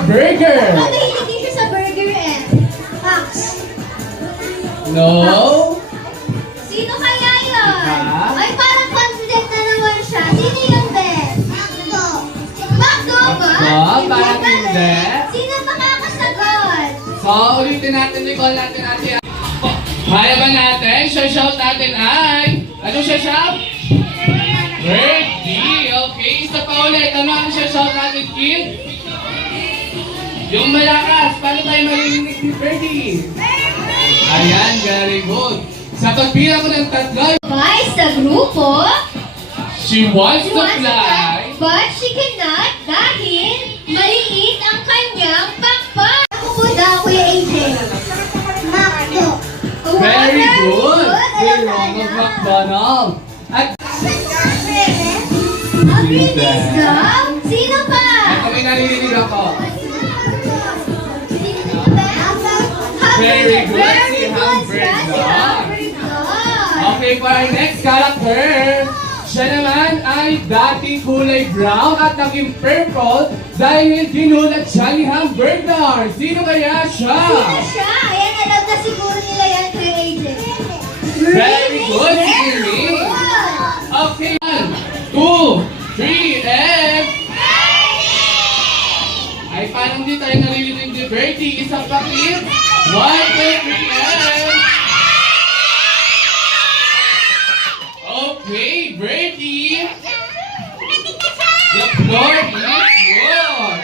burger. Mahilig din siya sa burger eh. Max. No. Sino kaya yun? Ha? Ay, parang confident na naman siya. Sino yun, Ben? Macdo. Macdo ba? Parang ba, hindi. Ben? Sino makakasagot? So, ulitin natin, recall natin natin. Kaya ba natin? Shout natin ay... Ano shout? Birdie. Okay, isa pa ulit. Ano ang shout natin, kid? Yung malakas. Paano tayo marinig ni Birdie? Ayan, very good. Sa pagpila ko ng tatlo, Bye sa grupo. she wants She to wants to fly. fly, but she cannot dahil maliit ang kanyang pakpak. Ako po daw, Kuya AJ. Macdo. Very good. Alam na Ronald niya. McDonald. At Abilis daw? Sino pa? ito may naririnig ako. Very good, si Humphrey Dog. Okay, for our next character, siya naman ay dating kulay brown at naging purple dahil ginulat siya ni Hamburger. Sino kaya siya? Sino siya? Ayan, alam na siguro nila yan, Kuya AJ. Very good, si Very Jimmy. good. Okay, 1, 2, 3, and... Ay, parang di tayo naririnig ni Bertie. Isang pakit. 1, 2, 3, and... Okay, Bertie. The floor is yours.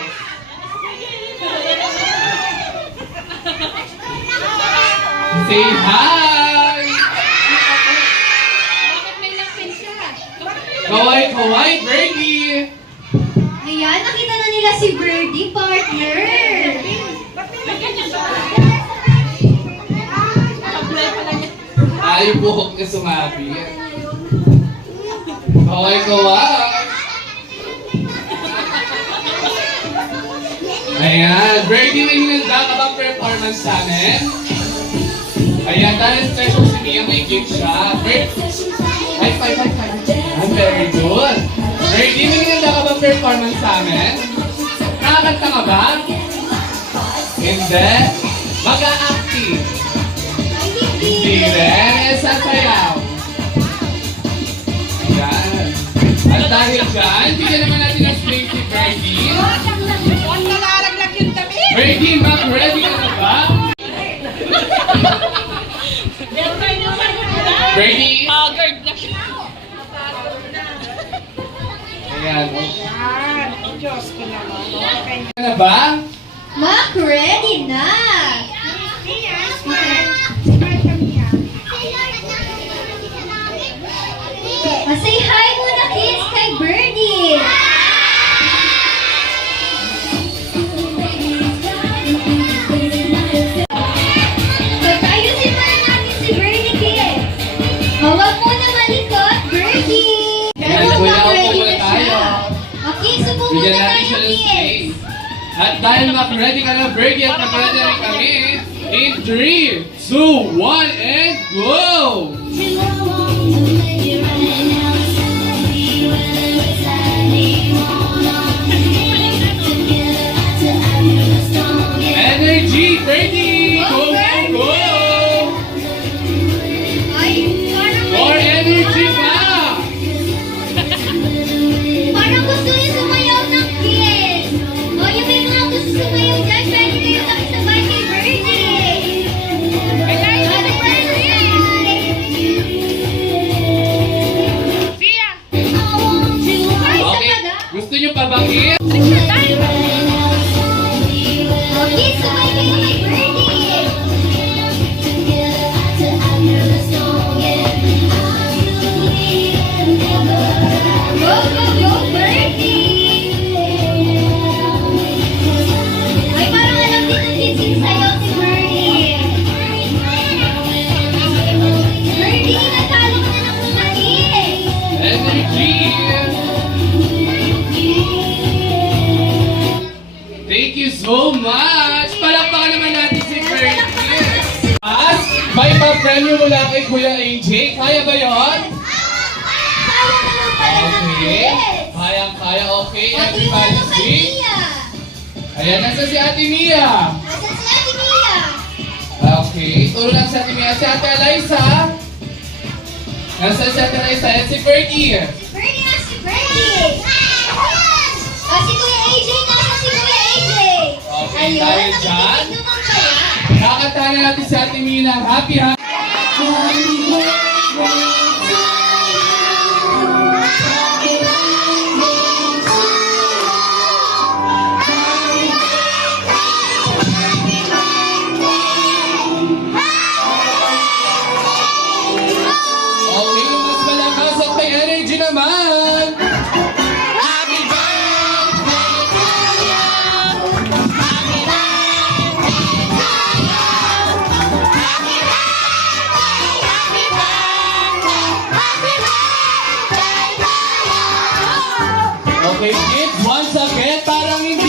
Say hi. Bakit may lapin siya? Kaway, Bertie. Ayan, nakita na nila si Birdie, partner. Ay, buhok niya sumabi. Kaway. Ayan, Birdie, may hinanda ka bang performance sa amin? Ayan, dahil special si Mia, may gift siya. Ay, five. I'm very good. Birdie, may hinanda ka bang performance sa amin? Nakakanta ka ba? Hindi. Mag-a-active. Hindi rin. Sasayaw. Ayan. At dahil dyan, bigyan naman natin ang spring si Birdie. Birdie, ready ka na ba? Birdie? Haggard na siya. Ayan. Diyos ko naman. Okay. Ka na ba? Mac, ready na. Say hi muna, kids, kay Birdie. Pagkayusin muna natin si Birdie, kids. Huwag muna malikot, Birdie. Ayan, Ano, kuya, Mac, upo ready muna na tayo. siya? Okay, subo Bigyan muna natin siya tayo, ng kids. space. At dahil ready ka na, Birdie, at mag-ready rin kami, in 3, 2, 1, and go! Energy, Birdie! Go! Ay, parang More energy pa! parang gusto niya sumayaw ng kids. O, yung may mga gusto sumayaw dyan, pwede kayo makisabay kay Birdie. Ano, Birdie? Siya! Ay, isa Okay, pa na. gusto nyo pa bakit? O, kids, sabay kayo kay Birdie. Go, Birdie! Ay, parang alam din ng kids yung sayaw si Birdie. Birdie, natalo ka na ng mga kids. Energy! Thank you so much! Palakpakan naman natin si Birdie! As, may pa-premyo mula kay Kuya AJ. Kaya ba yun? Kaya naman pala ng Okay. kids. Kaya, okay. O, Everybody tingnan mo kay sing. Mia. Ayan, nasa si Ate Mia. Nasaan si Ate Mia? Okay, turo lang si Ate Mia. Si Ate Eliza. Nasa si Ate Eliza. Ayan si Fergie. Birdie na si Birdie. Si Kuya AJ, nasa si Kuya AJ. Okay, Ayun, dahil nakikinig dyan, naman kaya. Kakatahan na natin si Ate Mia ng happy. Okay, yung mas malakas at may energy naman. Happy birthday to you. Happy birthday to you. Happy birthday, happy birthday, happy birthday to you. Okay, kids, once again, parang hindi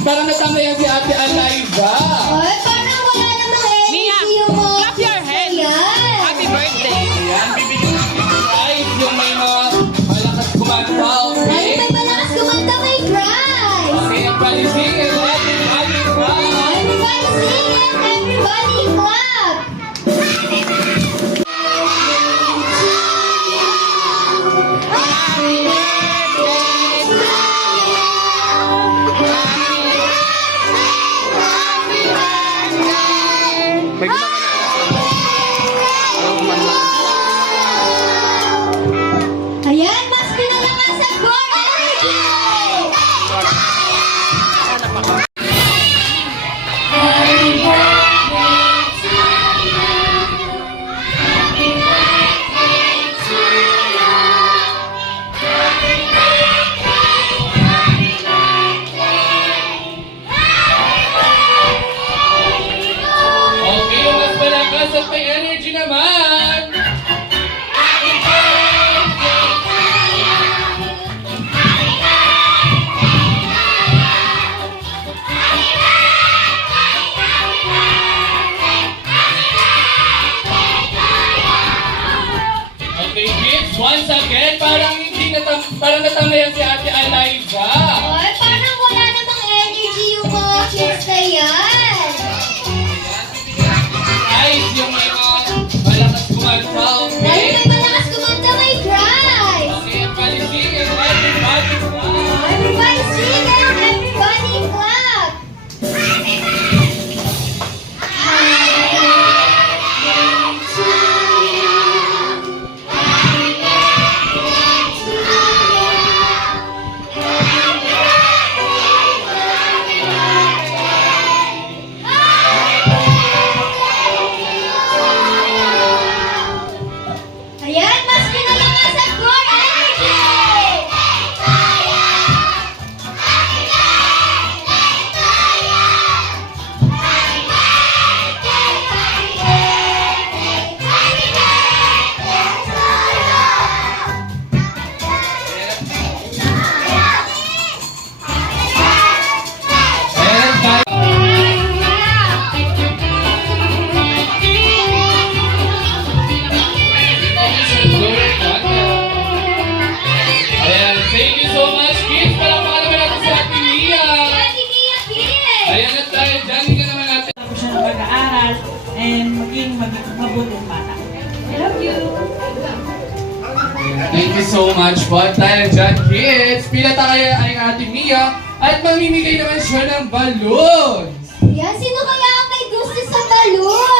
parang natamayan si Ate Eliza. Ay, parang wala namang Mia, energy yung mga clap your hands. Ayan. Happy birthday. Ayan, bibigyan natin ng prize yung may mga malakas kumanta, Ay, okay? may malakas kumanta, may prize. Okay, ang palising and everybody clap. Everybody sing and everybody clap. Happy birthday to you. Happy birthday. Ayan, mas pinalakasan ko ang energy. Happy birthday to you. Happy birthday to you. Happy birthday, happy birthday. Okay, yung mas malakas at may energy naman. Happy birthday to you. Happy Okay, kids, once again, parang hindi parang natamayan si Ate Eliza. Ay, parang wala namang energy yung mga kids na yan. Prize yung may mga malakas kumanta, Ay, okay? may malakas kumanta, may prize. Okay, ang palising and everybody clap. Everybody sing and everybody clap. Ayan, mas pinalakasan ko ang energy. And guys, ayan, thank you so much, kids. Palakpakan naman natin si Ate Mia. Ate Mia Kids. Ayan, at dahil dyan, hindi naman natin. Tapos siya ng pag-aaral and maging mabuting bata. I love you! Thank you so much po. At dahil dyan, kids, pilata kayo ay Ate Mia at mamimigay naman siya ng balloons. Yan, sino kaya ang may gusto sa balloon?